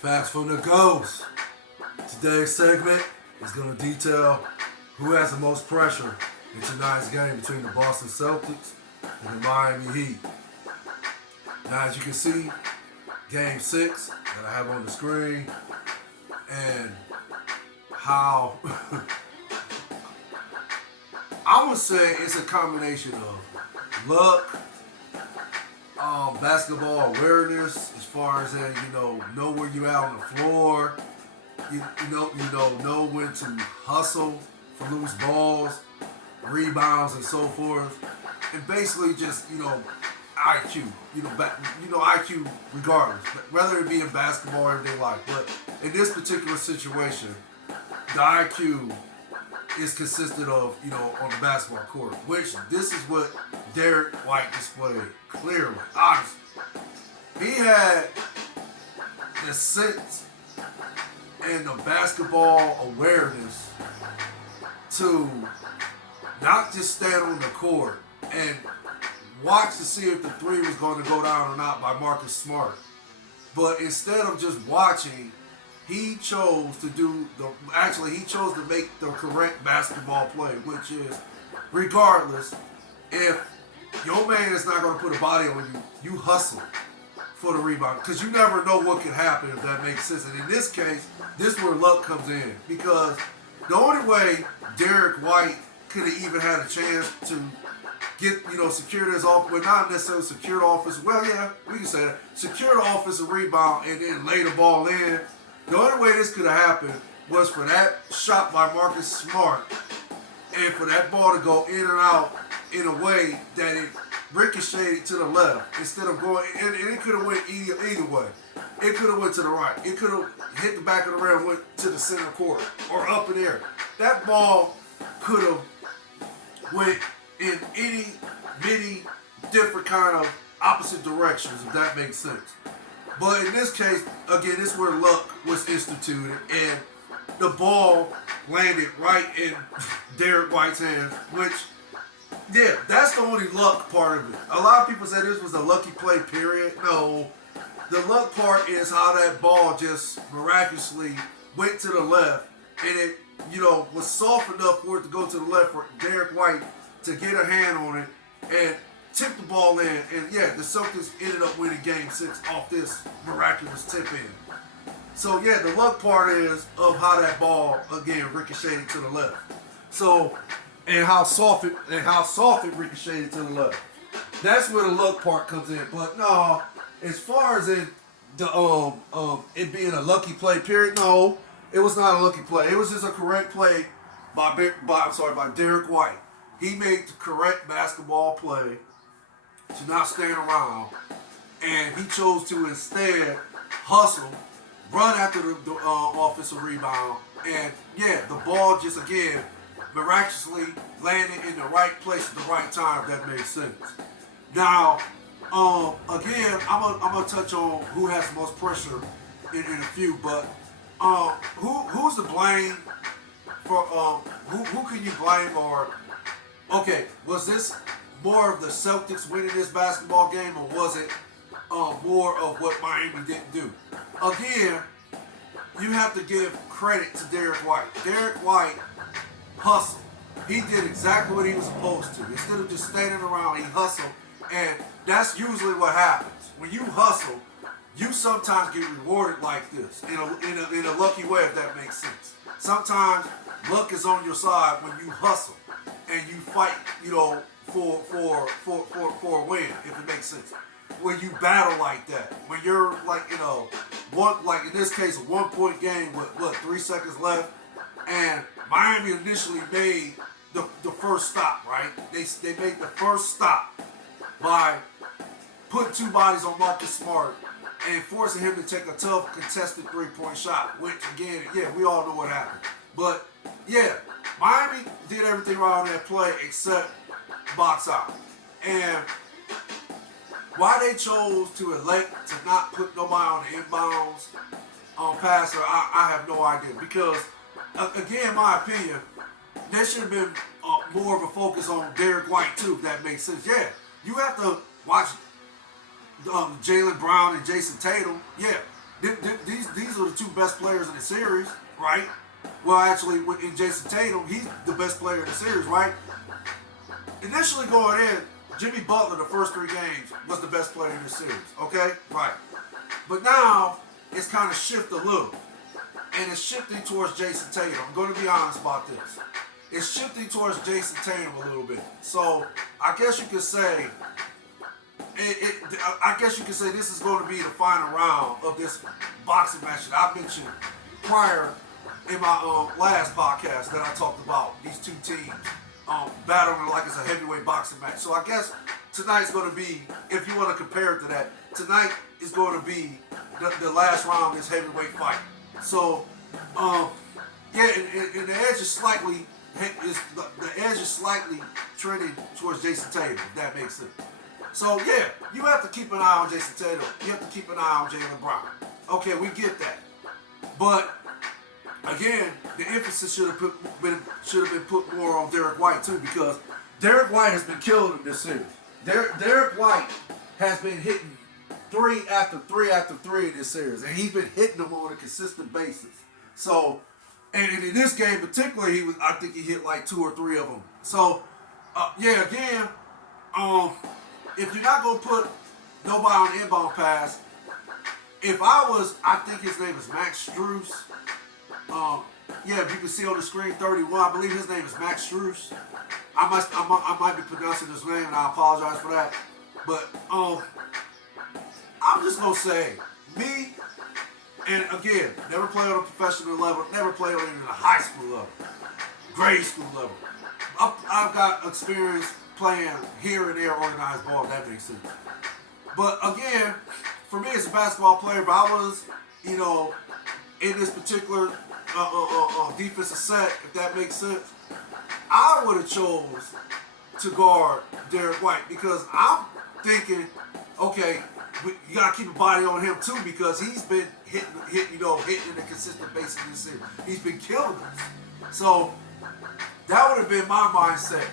Facts from the Ghost. Today's segment is going to detail who has the most pressure in tonight's game between the Boston Celtics and the Miami Heat. Now, as you can see, Game 6 that I have on the screen, and how I would say it's a combination of luck, basketball awareness, as far as know where you at on the floor, know when to hustle for loose balls, rebounds, and so forth, and basically just IQ, IQ regardless, whether it be in basketball or everyday life. But in this particular situation, the IQ is consistent of, on the basketball court, which this is what Derek White displayed clearly, honestly. He had the sense and the basketball awareness to not just stand on the court and watch to see if the three was going to go down or not by Marcus Smart. But instead of just watching, he chose to make the correct basketball play, which is, regardless, if your man is not going to put a body on you, you hustle for the rebound. Because you never know what could happen, if that makes sense. And in this case, this is where luck comes in. Because the only way Derek White could have even had a chance to get, secure this off, but not necessarily secure the offensive. Well, yeah, we can say that. Secure the offensive rebound and then lay the ball in. The only way this could have happened was for that shot by Marcus Smart and for that ball to go in and out in a way that it ricocheted to the left instead of going, and it could have went either way. It could have went to the right. It could have hit the back of the rim, went to the center court or up in the air. That ball could have went in many different kind of opposite directions, if that makes sense. But in this case, again, this is where luck was instituted, and the ball landed right in Derek White's hands, which, yeah, that's the only luck part of it. A lot of people say this was a lucky play, period. No, the luck part is how that ball just miraculously went to the left, and it, was soft enough for it to go to the left for Derek White to get a hand on it and tip the ball in. And yeah, the Celtics ended up winning Game 6 off this miraculous tip in. So yeah, the luck part is of how that ball, again, ricocheted to the left. So, and how soft it ricocheted to the left. That's where the luck part comes in. But no, as far as it being a lucky play, period, no, it was not a lucky play. It was just a correct play by Derek White. He made the correct basketball play to not stand around, and he chose to instead hustle, run after the offensive rebound, and yeah, the ball just again miraculously landed in the right place at the right time, if that makes sense. Now, again, I'm gonna touch on who has the most pressure in a few, but who's to blame for who can you blame, or okay, was this more of the Celtics winning this basketball game, or was it more of what Miami didn't do? Again, you have to give credit to Derek White. Derek White hustled. He did exactly what he was supposed to. Instead of just standing around, he hustled. And that's usually what happens. When you hustle, you sometimes get rewarded like this, in a lucky way, if that makes sense. Sometimes luck is on your side when you hustle and you fight, for a win, if it makes sense. When you battle like that, when you're like, like in this case, a 1-point game with 3 seconds left, and Miami initially made the first stop, right? They made the first stop by putting 2 bodies on Marcus Smart and forcing him to take a tough contested 3-point shot, which again, yeah, we all know what happened. But yeah, Miami did everything right on that play except box out. And why they chose to elect to not put nobody on the inbounds passer, I have no idea. Because, again, in my opinion, there should have been more of a focus on Derek White, too, if that makes sense. Yeah, you have to watch Jaylen Brown and Jason Tatum. Yeah, These are the two best players in the series, right? Well, actually, in Jason Tatum, he's the best player in the series, right? Initially going in, Jimmy Butler, the first 3 games, was the best player in the series, okay? Right. But now, it's kind of shifted a little. And it's shifting towards Jason Tatum. I'm going to be honest about this. It's shifting towards Jason Tatum a little bit. So, I guess you could say, this is going to be the final round of this boxing match that I mentioned prior in my last podcast that I talked about these two teams battling like it's a heavyweight boxing match. So I guess tonight's going to be, if you want to compare it to that, tonight is going to be the last round of this heavyweight fight. So, and the edge is slightly trending towards Jason Tatum, if that makes sense. So yeah, you have to keep an eye on Jason Tatum. You have to keep an eye on Jaylen Brown. Okay, we get that. But again, the emphasis should have been put more on Derek White too, because Derek White has been killing in this series. Derek White has been hitting 3 after 3 after 3 in this series, and he's been hitting them on a consistent basis. So, and in this game particularly, I think he hit like 2 or 3 of them. So, again, if you're not gonna put nobody on the inbound pass, I think his name is Max Strus. If you can see on the screen, 31. I believe his name is Max Strus. I might be pronouncing his name, and I apologize for that. But I'm just gonna say, me, and again, never played on a professional level, never played on even a high school level, grade school level. I've got experience playing here and there organized ball, if that makes sense. But again, for me as a basketball player, if I was, in this particular defensive set, if that makes sense, I would have chose to guard Derek White, because I'm thinking, okay, you got to keep a body on him too, because he's been hitting in a consistent basis this season. He's been killing us. So that would have been my mindset.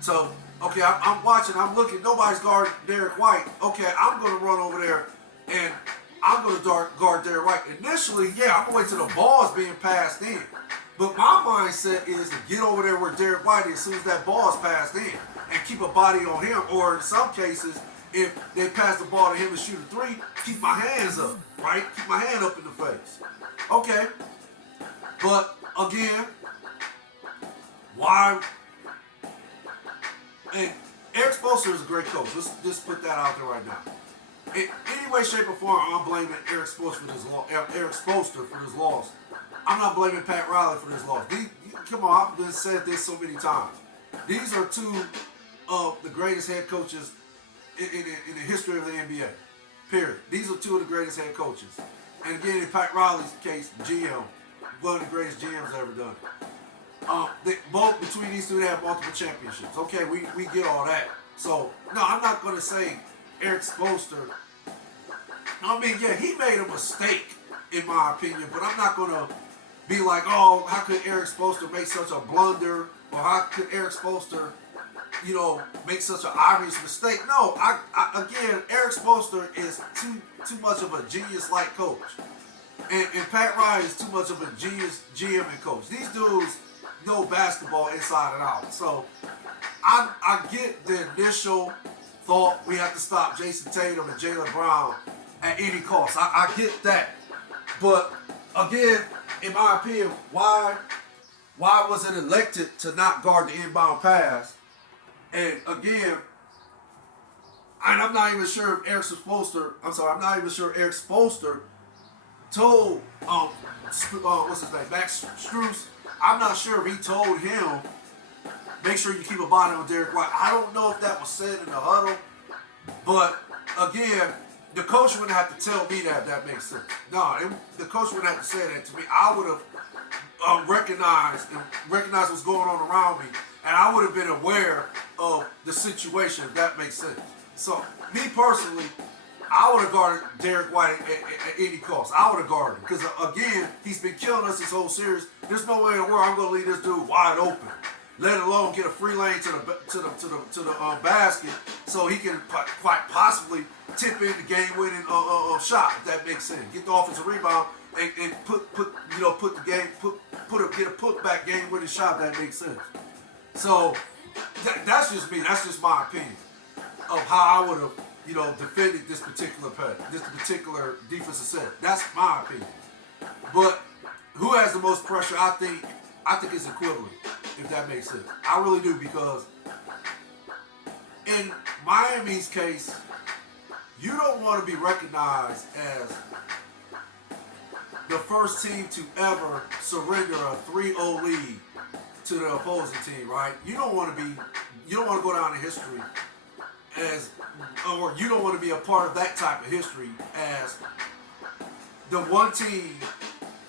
So, okay, I'm watching, I'm looking, nobody's guarding Derek White. Okay, I'm going to run over there and I'm going to guard Derek White. Initially, I'm going to wait till the ball is being passed in. But my mindset is to get over there where Derek White is as soon as that ball is passed in and keep a body on him. Or in some cases, if they pass the ball to him to shoot a 3, keep my hands up, right? Keep my hand up in the face. Okay. But again, why? And Eric Spoelstra is a great coach. Let's just put that out there right now. In any way, shape, or form, I'm blaming Eric Spoelstra for this loss. I'm not blaming Pat Riley for this loss. Come on, I've been said this so many times. These are two of the greatest head coaches in the history of the NBA. Period. These are two of the greatest head coaches. And again, in Pat Riley's case, GM, one of the greatest GMs ever done it. Both between these two, they have multiple championships. Okay, we get all that. So, no, I'm not going to say Eric Spoelstra. I mean, he made a mistake, in my opinion, but I'm not going to be like, oh, how could Eric Spoelstra make such a blunder? Or how could Eric Spoelstra, make such an obvious mistake? No, again, Eric Spoelstra is too much of a genius-like coach. And Pat Riley is too much of a genius GM and coach. These dudes know basketball inside and out. So I get the initial thought we have to stop Jason Tatum and Jaylen Brown at any cost. I get that. But again, in my opinion, why was it elected to not guard the inbound pass? And again, and I'm not even sure if Eric Spoelstra told what's his name, Max Strus. I'm not sure if he told him, make sure you keep a body on Derek White. I don't know if that was said in the huddle, but again, the coach wouldn't have to tell me that. That makes sense. No, the coach wouldn't have to say that to me. I would have recognized what's going on around me, and I would have been aware of the situation, if that makes sense. So, me personally, I would have guarded Derek White at any cost. I would have guarded him. Because, again, he's been killing us this whole series. There's no way in the world I'm going to leave this dude wide open. let alone get a free lane to the basket, so he can quite possibly tip in the game-winning shot. If that makes sense. Get the offensive rebound and get a putback game-winning shot. If that makes sense. So that's just me. That's just my opinion of how I would have defended this particular defensive set. That's my opinion. But who has the most pressure? I think it's equivalent, if that makes sense. I really do, because in Miami's case, you don't want to be recognized as the first team to ever surrender a 3-0 lead to the opposing team, right? You don't want to go down in history or you don't want to be a part of that type of history as the one team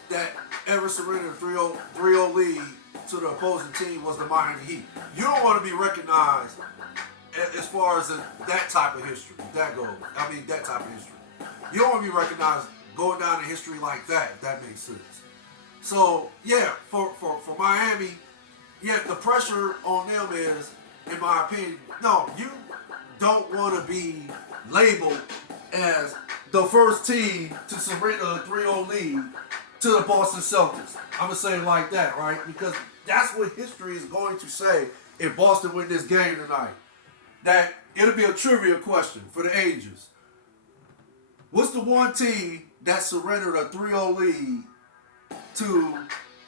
that ever surrendered a 3-0 lead to the opposing team was the Miami Heat. You don't want to be recognized as far as that type of history. That type of history. You don't want to be recognized going down in history like that, if that makes sense. So, yeah, for Miami, yeah, the pressure on them is, in my opinion, no, you don't want to be labeled as the first team to surrender a 3-0 lead to the Boston Celtics. I'm going to say it like that, right? Because that's what history is going to say if Boston win this game tonight. That it'll be a trivia question for the ages. What's the one team that surrendered a 3-0 lead to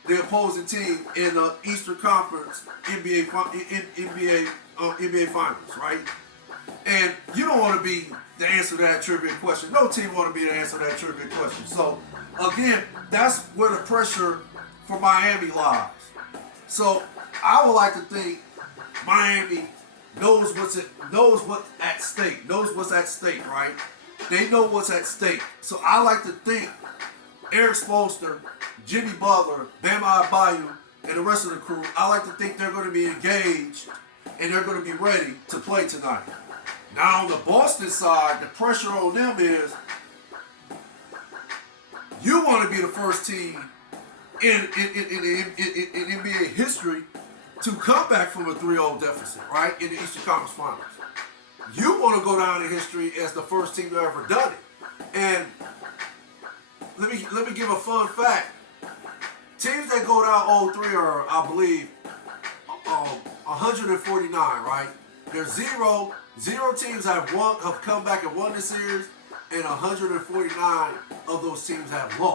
the opposing team in the Eastern Conference NBA Finals, right? And you don't want to be the answer to that trivia question. No team want to be the answer to that trivia question. So, again, that's where the pressure for Miami lies. So, I would like to think Miami knows what's at stake, right? They know what's at stake. So, I like to think Eric Spoelstra, Jimmy Butler, Bam Adebayo, and the rest of the crew, I like to think they're going to be engaged and they're going to be ready to play tonight. Now on the Boston side, the pressure on them is you want to be the first team in NBA history to come back from a 3-0 deficit, right, in the Eastern Conference Finals. You want to go down in history as the first team to ever done it. And let me give a fun fact. Teams that go down 0-3 are, I believe, 149, right? There's zero teams have come back and won this series, and 149 of those teams have lost.